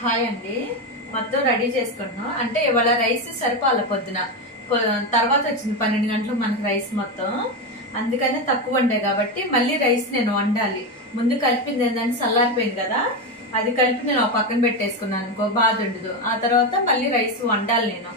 Hi అండి, మొత్తం ready చేసుకుంటున్నాం. అంటే ఇవాళ రైస్ సరిపోవాలి, పొద్దున తర్వాత వచ్చింది 12 గంటలకు మనకి రైస్ మొత్తం. అందుకనే తక్కువ వండే కాబట్టి మళ్ళీ రైస్ నేను వండాలి. ముందు కలిపింది ఏంటంటే చల్లారిపోయింది కదా, అది కలిపి నేను ఒక పక్కన పెట్టేసుకున్నాను అనుకో, బాధ ఉండదు. ఆ తర్వాత మళ్ళీ రైస్ వండాలి నేను.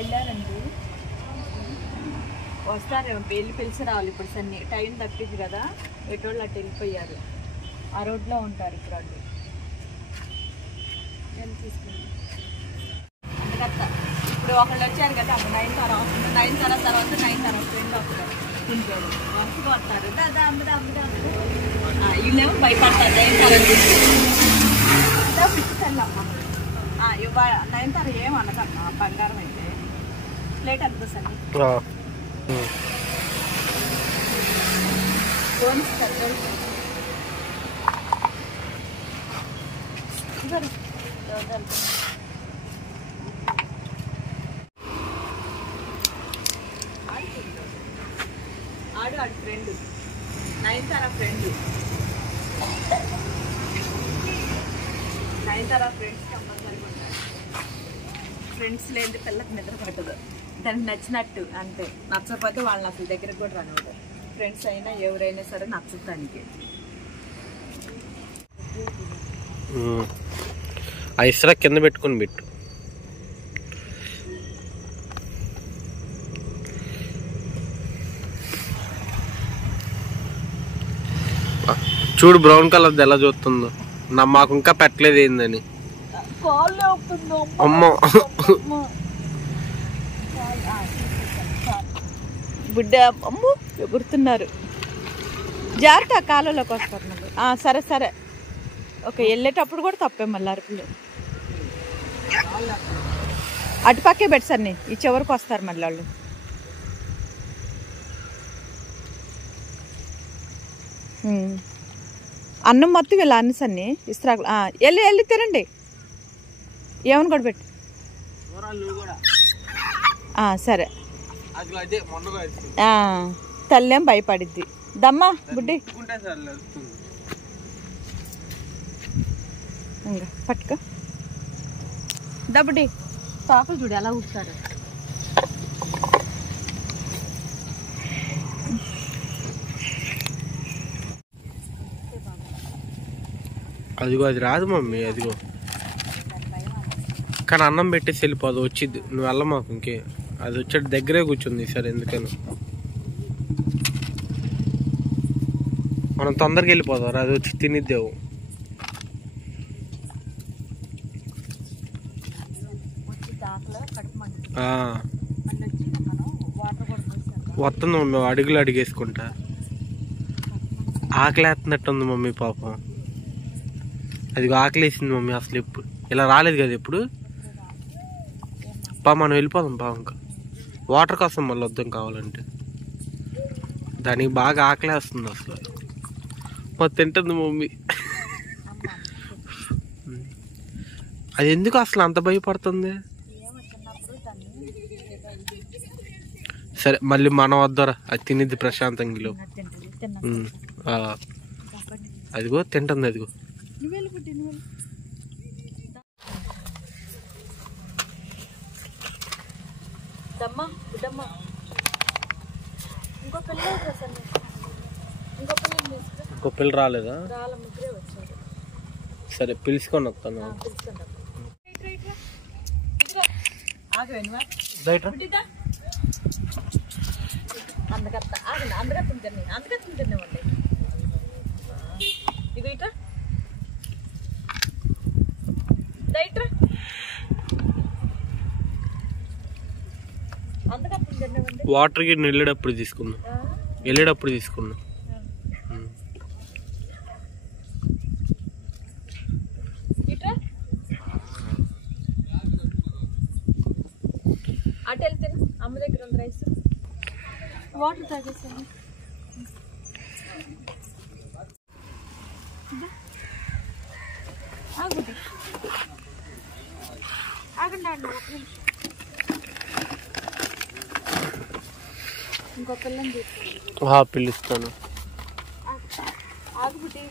వెళ్ళారండి, వస్తారేమో, వెళ్ళి పిలిచి రావాలి. ఇప్పుడు సన్ని టైం తప్పింది కదా, ఎటోళ్ళు అటు వెళ్ళిపోయారు. ఆ రోడ్లో ఉంటారు ఇప్పుడు వాళ్ళు. నేను తీసుకున్నాను అందుకత్త. ఇప్పుడు ఒకళ్ళు వచ్చారు కదా, 9 తర్వాత 9 ఫ్రెండ్ వస్తారు, తింటారు, వరుసగా వస్తారు. దాదా అమ్మదా అమ్మదా అమ్మదా, వీళ్ళేమో భయపడతారు. 9 తర్వాత పిచ్చిల్లమ్మ, 9 తర్వాత ఏం అనకమ్మా, బంగారం అయితే ప్లేట్ ఎంత సన్ని ఆడు ఫ్రెండ్, 9 తర్వాత ఫ్రెండ్, 9 తర్వాత ఫ్రెండ్స్ కంపల్సరీ ఉంటారు. ఫ్రెండ్స్ లేని పిల్లకి నిద్ర పట్టదు, దానికి నచ్చినట్టు అంతే. నచ్చకపోతే వాళ్ళని అసలు దగ్గరకు కూడా రానివ్వదు. ఫ్రెండ్స్ అయినా ఎవరైనా సరే నచ్చుతానికి. ఐస్రా కింద పెట్టుకుని పెట్టు. చూడు బ్రౌన్ కలర్ ఎలా చూస్తుందో. మాకు ఇంకా పెట్టలేదు ఏందని. అమ్మో బుడ్డ అమ్ము ఎగురుతున్నారు, జాగ్రత్త కాలంలోకి వస్తారు మళ్ళీ. సరే సరే, ఓకే. వెళ్ళేటప్పుడు కూడా తప్పే మళ్ళీ అరుపులు. అటుపక్కే పెట్టి సన్ని, ఈ చివరికి వస్తారు మళ్ళీ వాళ్ళు. అన్నం మొత్తం వీళ్ళు అన్ని సన్ని ఇస్త్రాకులు. వెళ్ళి వెళ్ళి తినండి, ఏమని కూడా పెట్టు. సరే, తల్లేం భయపడిద్ది. దమ్మా బుడ్డి, పట్టుకో దబుడ్డి. పాపలు చూడు ఎలా ఊపుతారు. అదిగో అది రాదు మమ్మీ, అదిగో. కానీ అన్నం పెట్టేసి వెళ్ళిపోదు, వచ్చిద్ది. నువ్వు వెళ్ళ మాకు ఇంకే, అది వచ్చేటి దగ్గరే కూర్చుంది. సరే, ఎందుకని మనం తొందరగా వెళ్ళిపోదాం, అది వచ్చి తినిద్దేవు. వస్తుంది మమ్మీ, అడుగులు అడిగేసుకుంటా. ఆకలేస్తున్నట్టుంది మమ్మీ పాపం. అది ఆకలేసింది మమ్మీ. అసలు ఎప్పుడు ఇలా రాలేదు కదా ఎప్పుడు. మనం వెళ్ళిపోదాం ఇంకా. వాటర్ కోసం మళ్ళీ వద్దాం కావాలంటే. దానికి బాగా ఆకలేస్తుంది అసలు. తింటుంది మమ్మీ. అది ఎందుకు అసలు అంత భయపడుతుంది? సరే, మళ్ళీ మనం వద్దరా, అది తినిద్ది ప్రశాంతంగా. అదిగో తింటుంది, అదిగో. ఇంకో పిల్ల రాలేదా? సరే, పిలుచుకొని వస్తాను. వాటర్కి వెళ్ళేటప్పుడు తీసుకున్నా. అటు వెళ్తే అమ్మ దగ్గర ఉంది రైస్. వాటర్ తాగేసాను. ఆగండి ఆగండి ఇంకో పిల్లని తీసుకోండి. పిలుస్తాను. ఆగుబుట్టి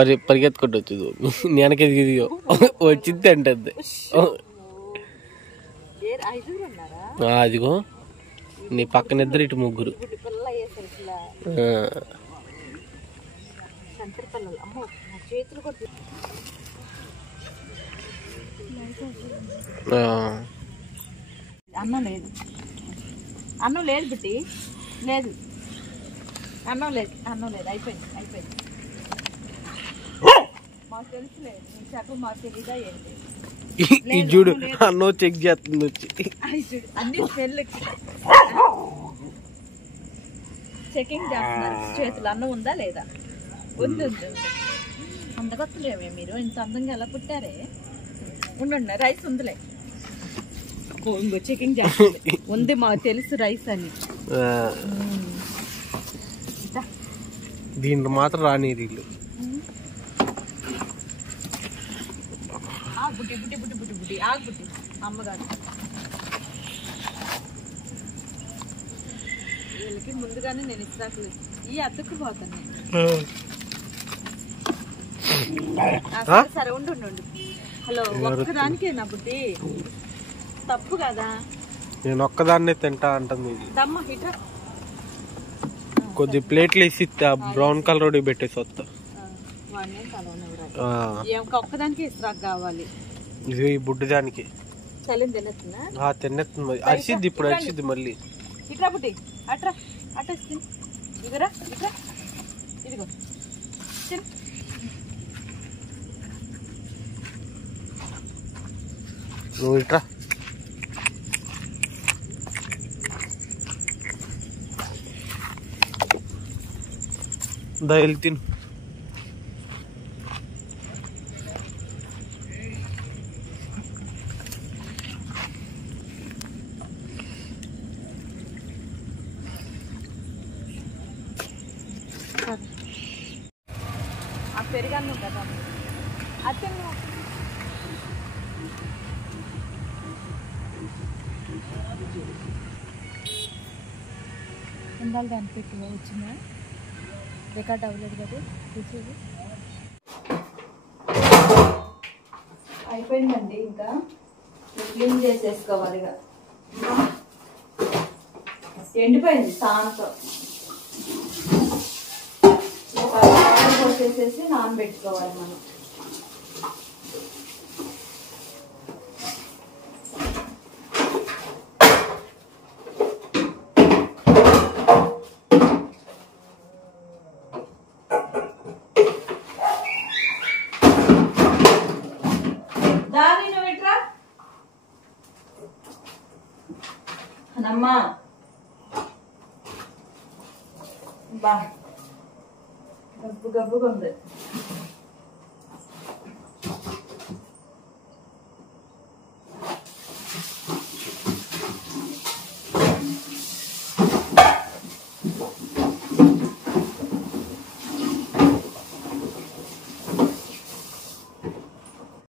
అది పరిగెత్తుకుంటూ వచ్చేది వెనకది వచ్చింది అంటది. అదిగో నీ పక్కన ఇద్దరు ఇటు ముగ్గురు. అన్నం లేదు, అన్నం లేదు బిట్టి, లేదు అన్నం లేదు, అన్నం లేదు, అయిపోయింది అయిపోయింది. మాకు తెలుసులేదు, చెప్పు మాకు తెలీదా ఏంటి. చూడు అన్నం చెక్ చేస్తుంది వచ్చి. చూడు అన్ని స్మెల్ చెకింగ్ చేస్తున్నారు చేతులు. అన్నం ఉందా లేదా? ఉంది ఉంది. అందగొత్తలేమే మీరు, ఇంత అందంగా ఎలా పుట్టారే. ఉండండి రైస్ ఉందిలే. ఇంకో చెకింగ్ చేస్తుంది. ఉంది మాకు తెలుసు రైస్ అని. దీంట్లో మాత్రం రాని వీళ్ళు. బుట్టి బుట్టి బుట్టి బుట్టి బుట్టి ఆగు బుట్టి. అమ్మగారు వీళ్ళకి ముందుగానే నేను ఇస్తాకులేదు. ఈ అతుక్కుపోతాను. సరే ఉండు ఉండు. హలో ఒక్కదానికేనా బుట్టి? తప్పు కదా. నేను ఒక్కదాన్నే తింటా అంటుంది. దమ్మ ఇట్రా కొద్ది ప్లేట్లు వేసి బ్రౌన్ కలర్ పెట్టేసి వస్తా. ఒక్కదానికి ఇస్త్రాక్ కావాలి. ఇది ఈ బుడ్డి దానికి చలిని తినేస్తున్నా. తినేస్తుంది. అరిసిద్ది ఇప్పుడు, అరిసిద్ది మళ్ళీ. ఇట్రా బుట్టి అట్రా అట్రా ఇదిరా ఇట్రా ఇదిగో. నువ్వు ఇట్రా. వెళ్ళి తిను. ఆ పెరిగాను కదా అత్తే ఉండాలి. దాన్ని పెట్టి వచ్చిందా? రికార్డ్ అవ్వలేదు కదా కూర్చోది. అయిపోయిందండి. ఇంకా క్లీన్ చేసేసుకోవాలి. ఇక ఎండిపోయింది సానతో. పోసేసేసి నానబెట్టుకోవాలి మనం. దాని నువ్వు ఇట్రా అమ్మా. బా గబ్బు గబ్బుగా ఉంది.